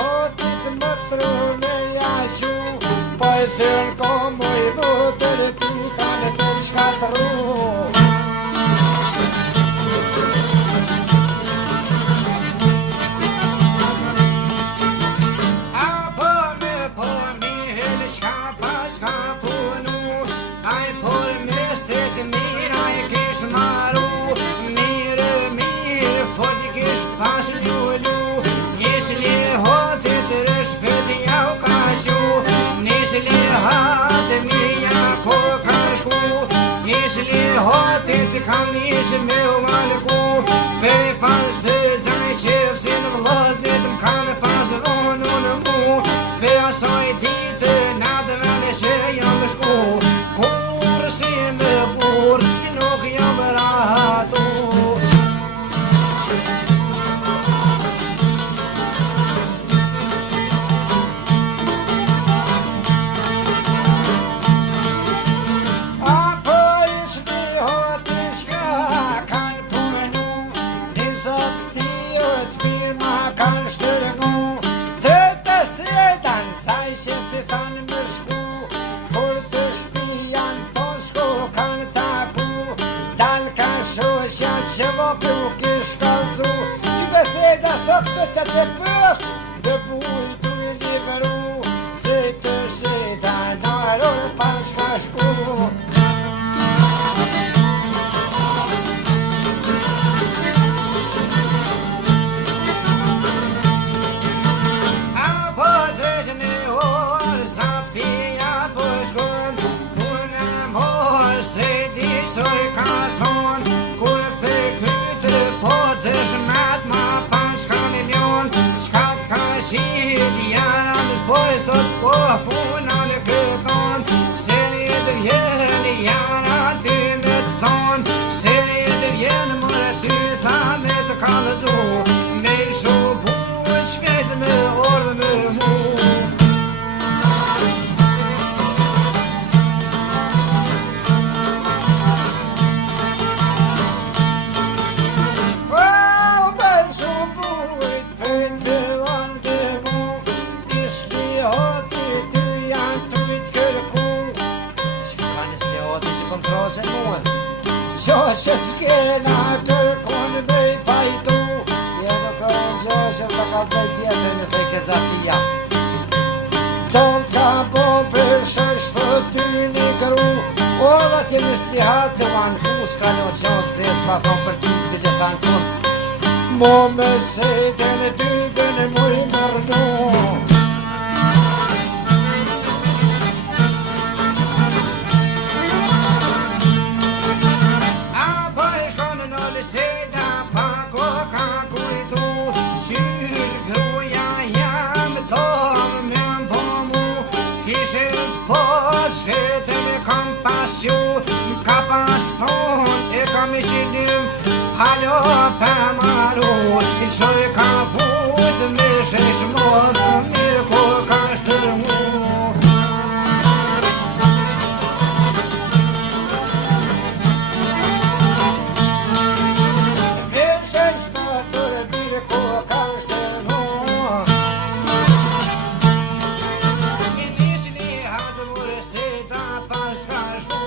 hotit më trune jashu, po e thyrën ko mu I vëtër ti kanë me shkatru. Kam ishë me u malëku, për I falë se zaj qefë si në vlasnit më kanë pasë dhonë në mu, për asaj ditë në dëvele që jam shku, kur si me burë nuk jam ratu. Si thanë më shku, kur të shpijan ton shku kanë taku, dal ka shoshja që vopru kish kalzu, I beseda sot të që të pësht, dë bujtu I liveru, të sheta naro pas ka shku. Puna në këton, se një të vjen jara ty me të thonë, se një të vjen mërë ty tha me të kalëzu, me I shubut shpet me orë me mu. Me shubut për të vanë të mu, ishtë hoti Gjo që s'kena kërkon bëj pajtu, je nuk e gjo që më ka bëj tjetër në të këzatia. Ton ka po për shështë ty një këru, o dhe t'je në stihat të vanë fu, s'ka një gjotë zesh pa thonë për ty të dhe thanë fun. Mo me sejtë në ty dhe në muj mërnu. Ka pas thonë e kam I qinim halo për maru, I qoj ka putë me shesh modë, mirë ko ka shtërmu. Shesh modë, mirë ko ka shtërmu. I nisi një hadë mërë se ta pas ka shku.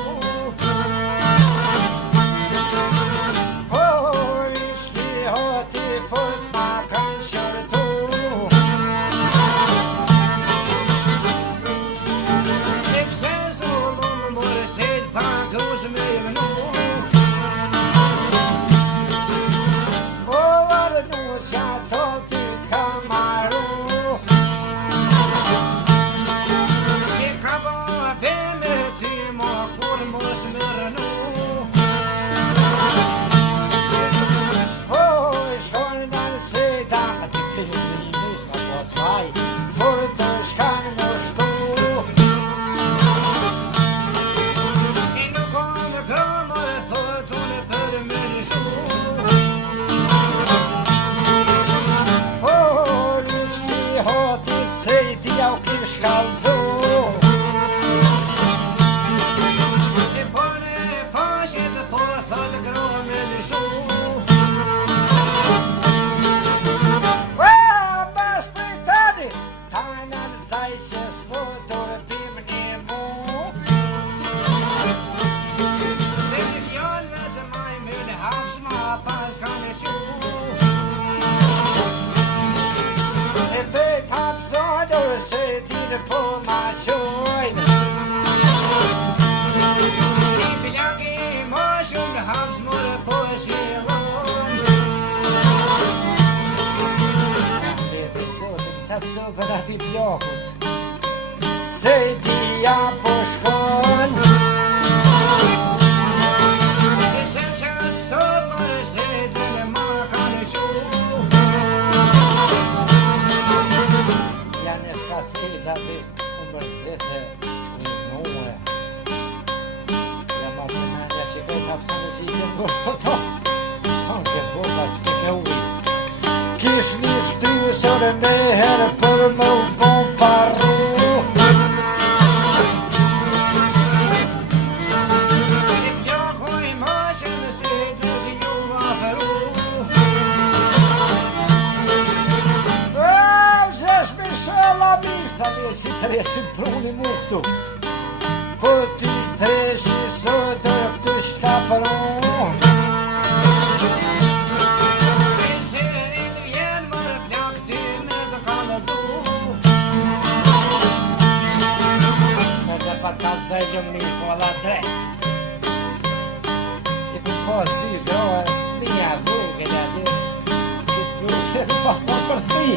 shkallëzu. E pone për ati plakut. Se dia po shkon Se qatë sot mërë se dhe ma kanë qu. janë e shka se da dhe u mërzete u nuhe. Ja ma të menja që këtë hapsane që i të ngosht për to. Son të boga s'pike uj. Kish një shtysër me herë për më u bon paru. Tani si tresim pruni mu këtu. Po ti treshi sot e këtu shka pron. Serin vjen mërë plak ty me të kanë du. Me dhe pa ta dhejgjëm një po la drejt. I ku pas ty drohe, minja vruge dhe dhe. Këtë vruge dhe pas po për thmi.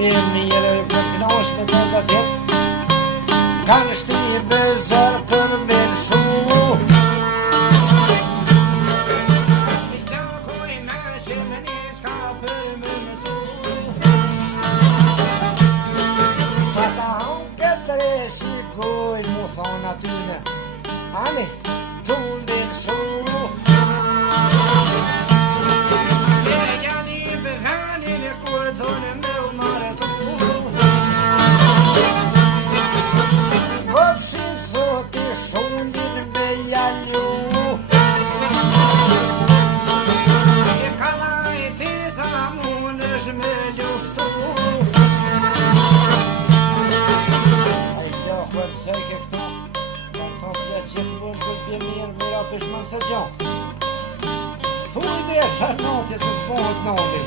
I mire i përknosh me të dhe dit. Kanë shti bezër për me shu. Ishtë kuj me që me një s'ka për me mësu. Pa ta hon këtë reshi kuj mu thonë atyne. Ani, tu me shu. E janë i bëvenin e kur tonë me u marë tu. Vëfshi zoti shundin me jallu. E kalaj ti tha mun është me luftu. A i gjohë pësej ke këtu. Kanë thonë pjetë gjithë mund këtë bje mirë mira pishman se gjohë. Thuj dhe e së noti se s'bohët noni.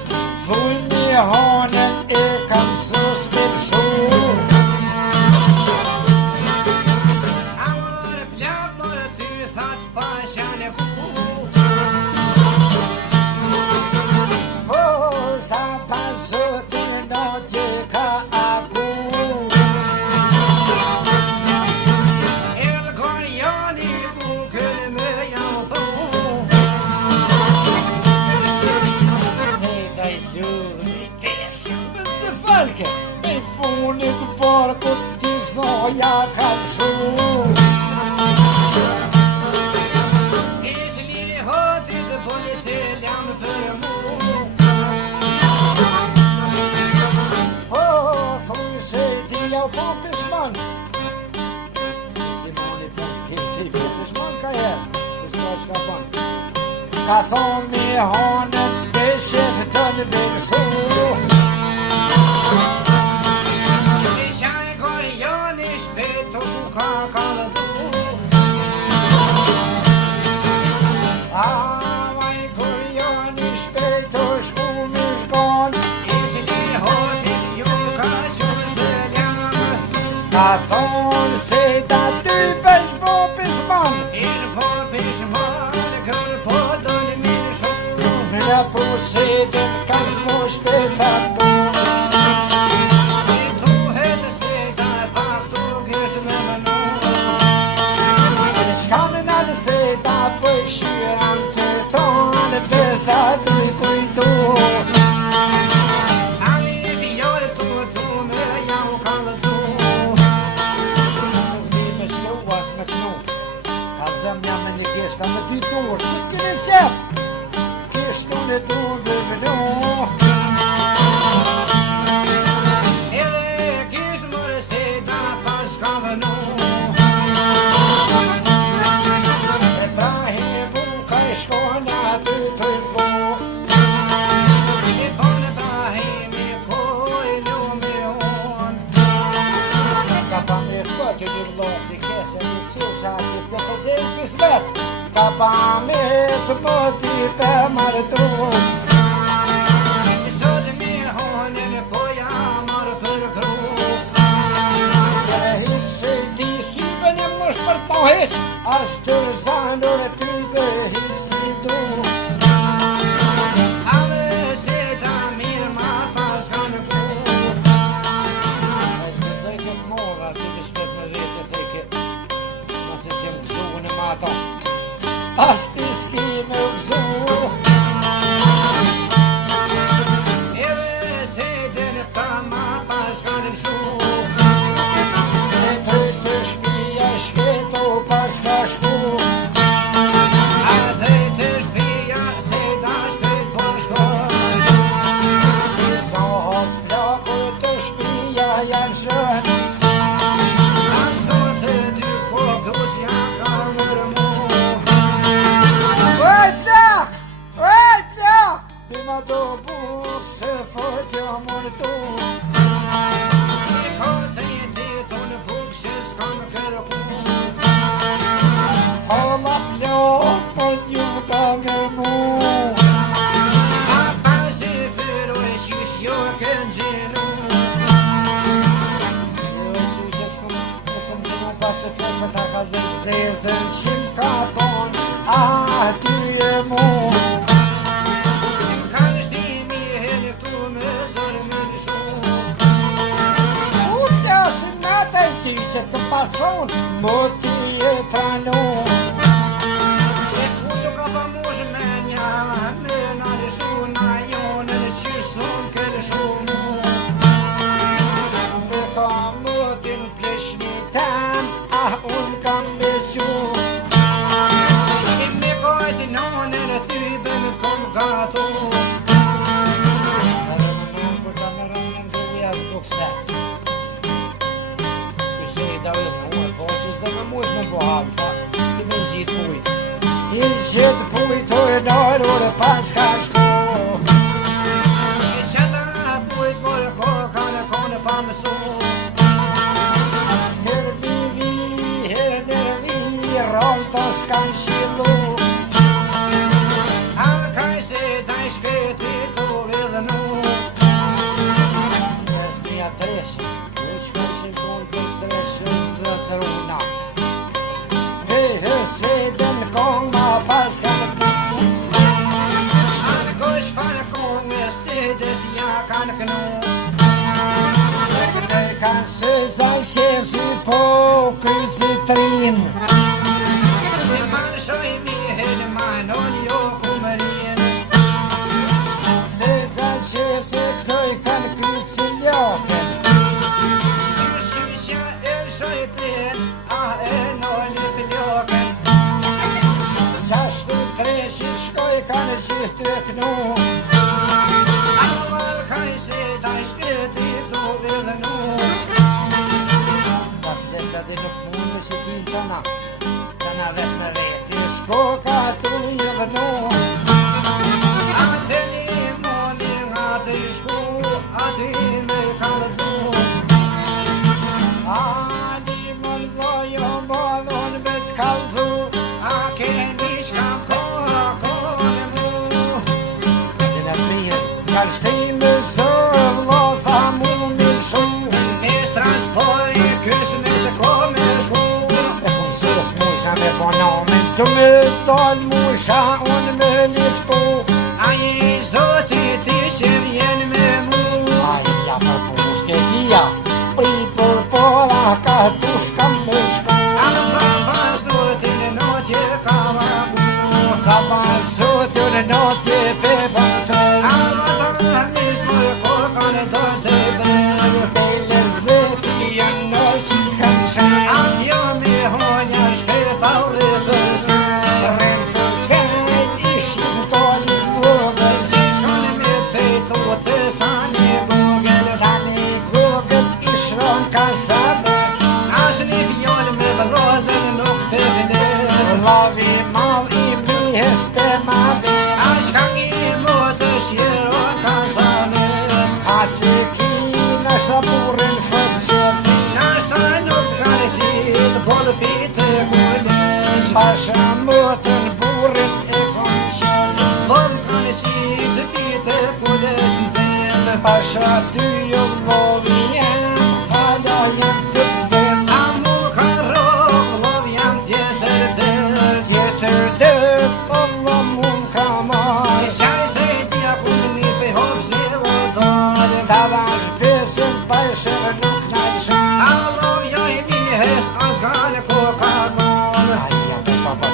Thuj një hanën e kam sës për shumë. Amore plak mërë ty thatë pa shane ku. O, sa pa zoti në tje ka aku. Ergon janë i bukën me janë po. Thejda i ljudhë mi teshë me të falke. Me funit parë këtë t'i zoja ka shumë. Ishli hotit polisi ljanë për mu. O, thuj se ti jau po pishman. Simoni për s'ki si po pishman ka herë. Kësë ka qka ban. Ka thonë mi hanën dhe shef të në bërë Shaj kër janë i shpeto ku ka kalë du. Avaj kur janë i shpejto shku mi shkon. Ishli hotit ju ka qënë se ljanë. Ka thonë se ta ty pesh po pishman. Ishë po pishman kër po dënë mirë shumë. Me në pusitin kanë më shpetat bon. I tuhet se ta faktu kështë me mënu. Shkanë në nëse ta përshyran të tonë besa të i kujtu. Ali fjollë tu me jau kalë du. Ni me shluas me knu. Ka zëm jam me një kishta me dy turë. Të kënë shef. Kishtu në turë dhe vëllu. Edhe kishtë mërë se ta pas ka vënu. E Ibrahimu ka i shkona ty të imbo. I pone Ibrahimi po i lume unë. Ka pa me fëtë një vlosi kese një qilë ati të pëdel kismet. Ka pa me të më ti për marëtu. Sot mi honën po ja marë për kru. E hitë se ti stype një më shpërtohesh. As të zanur e type hitë si du. Ave se ta mirë ma pas kanë ku. ato. As ti s'ki me gëzu. Eve se den ta ma pas kanë shu. E të shpia shketo pas ka shku. A të shpia se da shpet po shkon. Zohës plaku të shpia janë shën. Ma do buk se fotja mërë tu. I ka të një ditë unë buk që s'kam kërku. Holla plak për t'ju ka mërmu. A pasi fyru e qish jo kënë gjenu. Jo e që s'kom gjenu pas e fërë për ta ka dhe zezër qim ka ton. A ty e mu. Që të pason, më ti e tranu. E kutu ka pa mush me nja, me në lëshu na jonë, në qishon kërëshu mu. Me ka më din pleshmi tem, unë kam bequ. I me kajti nane në ty bënë kom gatu. Edhe më nëmë për ta me rëmën dhe vjas bukse. Me bohal, ti me gjitë pujt. I gjitë pujt o e nërë pas ka shko. I qëta pujt por ko kanë kone pa mësu. Herë rollë të s'kan shilu. Alkaj se ta i shketi tu vidhënu. Nështë mija treshë, u shkëshin konë për treshë zëtë runa. Se den kong ma pas kanë kënu. Anë kush fanë kong me stides ja kanë kënu. E kanë se zaj shef si po kryt citrin. Se manë shoj mihen manon jo kumërin. Se zaj shef se këtoj kanë kryt ciljoken. Shysja e shoj plin, a e noni pljoken. Qashtu treshi shkoj kanë gjithë të kënu. Aval kaj se ta i shketi tu vidhënu. Ta plesha dhe nuk mundë si t'in tëna vetë me reti. Shko ka tu i dhënu. Ate një moni nga të shku, ati me kalëzu. Ani më lëdojo mëllon me t'kallzu. A keni shkam kone mu. Në mirë, ka shtim me zërë, lofa mu me shumë. Nes transpori kës me të kome shku. E kun sirës musha me bonomen, të me talë musha unë me liftu. A i zoti ti që vjen me mu. Aja për pushke kia, pri për pora ka tushkam me shku. A në pas zotin në tje ka vabu. Sa pas zotin në tje pe bën fel. A vata mis për kokane të të bërë. Pe lezeti janë në që kanë shen. A jo me honja shketa u rëpës. Rëm për skajt ishim toli vlogës. Si shkone me pejtu të sa një gugel. Sa një gugët ishron ka sabe. As një fjol me vëllozën nuk pëvene. Lavi mal i mihes për ma ve. A shkangi mu të shjero ka zane. A se ki në shta burin fët qef. Nashta nuk kanë shit bolë pitë kujnes. Pasha mëtën burin e kon qef. Bolë kanë shit pitë kujnes në zemë. Pasha ty jo lovi jem, hala jem të vend. A mu ka rogë lov jam tjetër dërë. Tjetër dër, Allah mun ka marë. Shaj se tja ku një pe hop se o dole. Ta vash besën, pa e shërë nuk na i shërë. A lov jo i mihes as gane ko ka konë. Aja, pa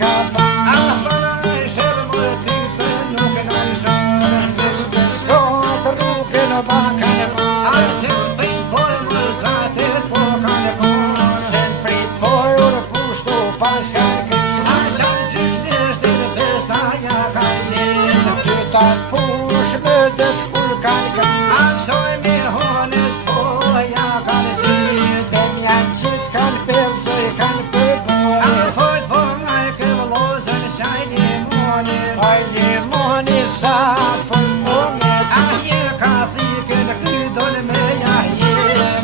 ka ba. A pana e shërë më type nuk e në shërë. Shko atë rrugën o baka në ba. A se në prit por më zatet po ka në kona. Se në prit por urë pushtu pas ka kriz. A qanë qysh dhe besa ja ka qenë. Ty ta të push më dët kur kanë kriz. A kësoj me honës po ja ka qenë. Dem janë qitë kanë përzoj kanë përboj. A fort po nga e këvëllozën shaj limoni. Aj limoni sa fërmonet. A je ka thike në kydon me jahje.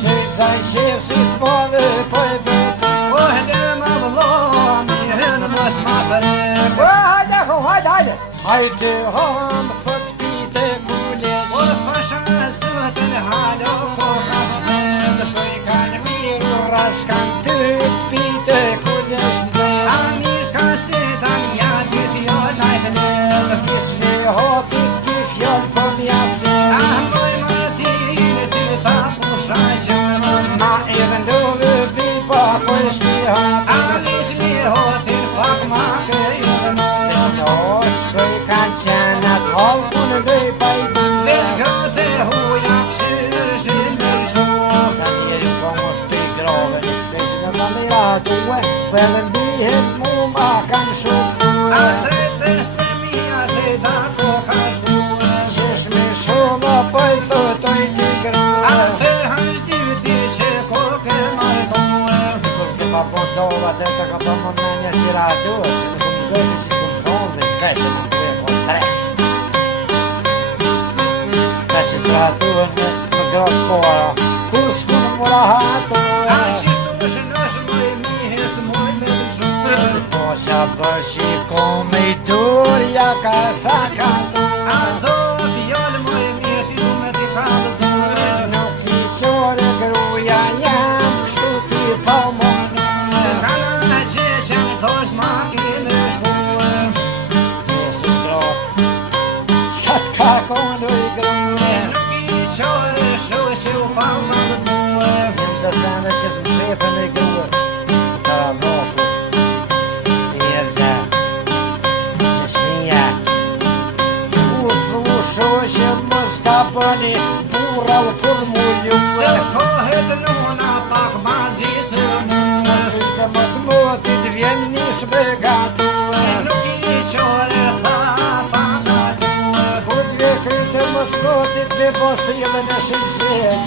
Si zaj shef si të bodhe po e vetë. O hënë më vëlloni, hënë mos ma përëm. Hajde ho, hajde. Hajde hom fët pite kulleq. O pasha zëtën halo po ka përëm. Për kanë miru raskan ty pite kulleq në A mishka si ta mja dy fjolla i fëllëm. Misli hoti dy fjall po mjaftë. A moj më tine ty ta pusha qërëm. Ma i vendove bi pa po e shpihat. A misli hotin pak ma këjëm. Shkoj kanë qenë atë halë ku në lej pa i du. Veç grote huja këshyrë zhimë shumë. Sa njeri po mos për i grove në qteshin e më mira duhe. Për në ndihet mu ma kanë shumë. A tretes në mija se da ko ka shkuë. Qesh me shumë po i thotoj t'i A grove. tër hansh dyti që ko ke martoë. Kur ke ma po dova dhe të ka po më në një shira duhe. Që në këmë gëshë që këmë thonë dhe shpeshe në duhe po tresh. Shpeshe së duhe në grotë pora. Kur s'ku në mura hatu. A shishtu shënosh moj mihes moj me të shumë. Si po qa bërshi ko me i durja ka sa ka tu. A do fjallë moj mjeti du me t'i ka të zërë. Nuk i shore gruja jam kështu ti pa më në. Kana që qenë tosh ma kime shkuë. Kjesu grotë, qatë ka kondu i grune. Nuk i qore shu që u pa më të zërë. Njëm të sene që s'më shefën i grue. Të ranoku, tjergja, në shnija. U thu shu që më s'ka bëni bura u kur mu Se ljue. kohet nuna pak bazi së mu. Të më të motit vjen nis me gatue. Nuk i qore tha pa ka duë. Ku t've kryte më të motit me posilën e shqyqet.